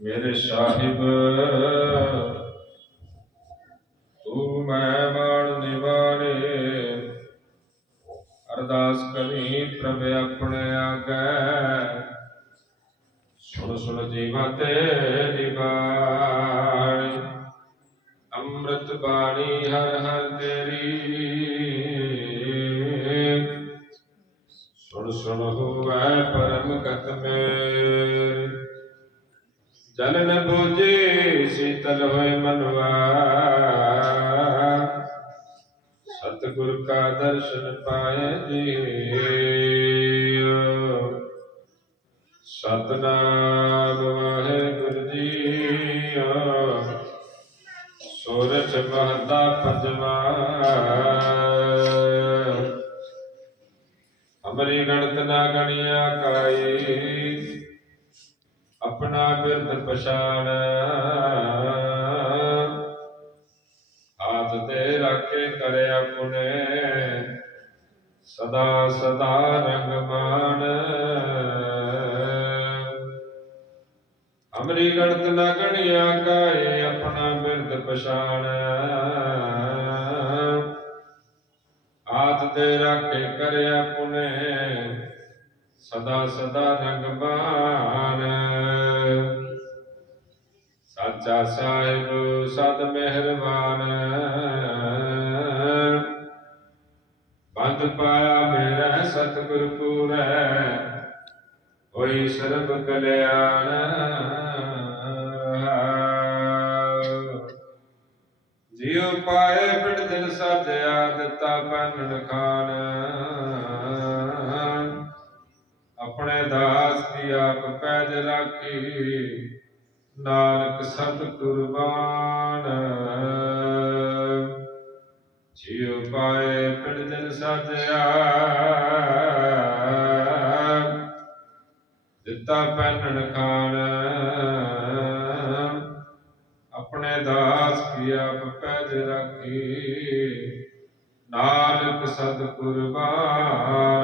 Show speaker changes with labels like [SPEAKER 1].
[SPEAKER 1] ਮੇਰੇ ਸਾਹਿਬ, ਤੂੰ ਮੈਂ ਮਾਣ ਨਿਵਾਰੇ। ਅਰਦਾਸ ਕਰੀ ਪ੍ਰਭ ਆਪਣੇ ਆਗੇ। ਸੁਣ ਸੁਣ ਜੀਵਾ ਤੇਰੀ ਬਾਣੀ। ਅੰਮ੍ਰਿਤ ਬਾਣੀ ਹਰ ਹਰ ਤੇਰੀ। ਸੁਣ ਸੁਣ ਹੋਵੇ ਪਰਮ ਗਤ ਮੇਰ ਜਲ ਨ ਬੁਝੇ, ਸੀਤਲ ਹੋਏ ਮਨਵਾ। ਸਤਿਗੁਰ ਕਾ ਦਰਸ਼ਨ ਪਾਏ ਜੀ ਸਤਨਾਮ ਵਾਹਿਗੁਰੂ ਜੀ ਸੋਰਠ ਮਹਤਾ ਪੰਜਵਾ। ਹਮਰੀ ਗਣਤ ਨਾ ਗਣਿਆ ਕਾਈ ਆਪਣਾ ਬਿਰਦ ਪਛਾਣ। ਹਾਥ ਤੇ ਰੱਖੇ ਕਰਿਆ ਪੁਨੇ। ਸਦਾ ਸਦਾ ਰੰਗ ਮਾਣ। ਹਮਰੀ ਗਣਤ ਨਾ ਗਣਿਆ ਕਾਏ, ਆਪਣਾ ਬਿਰਦ ਪਛਾਣ। ਹਾਥ ਤੇ ਰੱਖੇ ਕਰਿਆ ਸਦਾ ਸਦਾ ਰੰਗ ਮਾਣ ਸਾਚਾ ਸਾਹਿਬ, ਸਦ ਮਿਹਰਬਾਨ। ਬੰਦ ਪਾਇਆ ਮੇਰਾ ਸਤਿਗੁਰ ਪੂਰੈ, ਹੋਈ ਸਰਬ ਕਲਿਆਣ। ਜਿਉ ਪਾਏ ਬਿੜ ਦਿਲ ਸਾਜਿਆ, ਦਿੱਤਾ ਬੰਨਣ ਖਾਨ। ਆਪਣੇ ਦਾਸ ਦੀ ਆਪ ਪੈਜ ਰਾਖੀ। ਨਾਨਕ ਸਤ ਕੁਰਬਾਨ ਜਿਉ ਪਾਏ ਪਿੜ ਦਿਨ ਸਾਜਿਆ। ਦਿੱਤਾ ਪਹਿਨਣ ਖਾਨ ਆਪਣੇ ਦਾਸ ਕੀ ਆਪ ਪੈਜ ਰਾਖੀ। ਨਾਨਕ ਸਤ ਕੁਰਬਾਨ